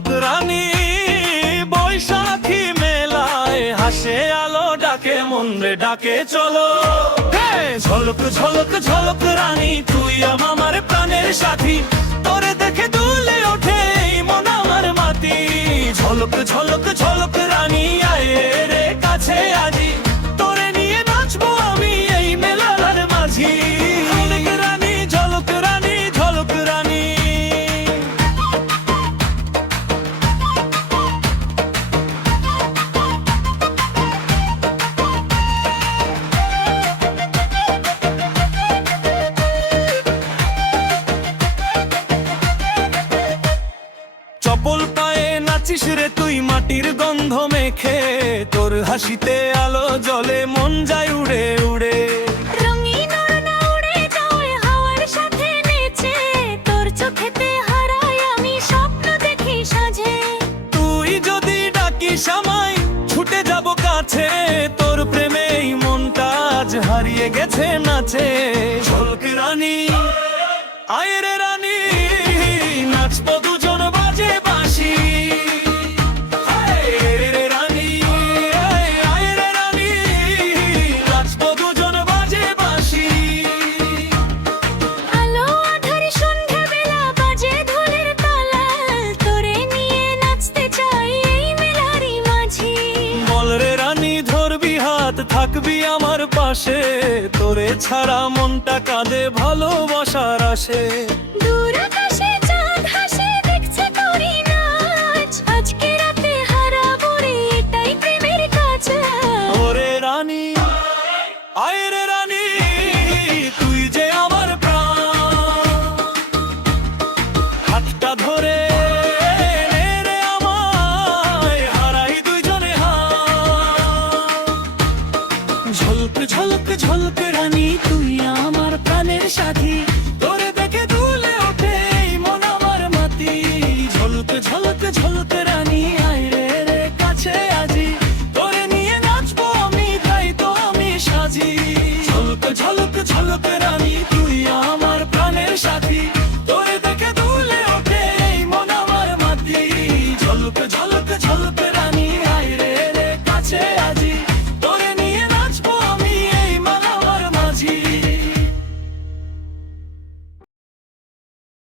ঝলক রানী বৈশাখী মেলায় হাসে আলো ডাকে মন রে ডাকে চলো। ঝলক ঝলক ঝলক রানী তুই আমার প্রাণের সাথী, তোরে দেখে দুলে ওঠে এই মন আমার মাটি। ঝলক ঝলক ঝলক রানী আয় রে কাছে আজি, তোরে নিয়ে নাচবো আমি এই মেলার মাঝি। ঝলক রানী ঝলক রানী ঝলক রানী। চপল পায়ে নাচিস রে তুই মাটির গন্ধ মেখে, তোর হাসিতে আলো জ্বলে মন যায় উড়ে উড়ে। রঙিন ওড়না উড়ে যায় হাওয়ার সাথে নেচে, তোর চোখেতে হারাই আমি স্বপ্ন দেখি সাজে। তুই যদি ডাকিস আমায় ছুটে যাব কাছে, তোর প্রেমেই মনটা আজ হারিয়ে গেছে নাচে। ঝলক রানী আয় রে রানী নাচবো দুজন বাজে বাঁশি। আয় রে রানী আয় রে রানী নাচবো দুজন বাজে বাঁশি। আলো আঁধার সন্ধ্যাবেলা বাজে ঢোলের তালা, তোরে নিয়ে নাচতে চাই এই মেলারই মাঝি। বল রে রানী ধরবি হাত থাকবি আমার পাশে, তোরে ছাড়া মনটা কাঁদে ভালোবাসার আসে। দূর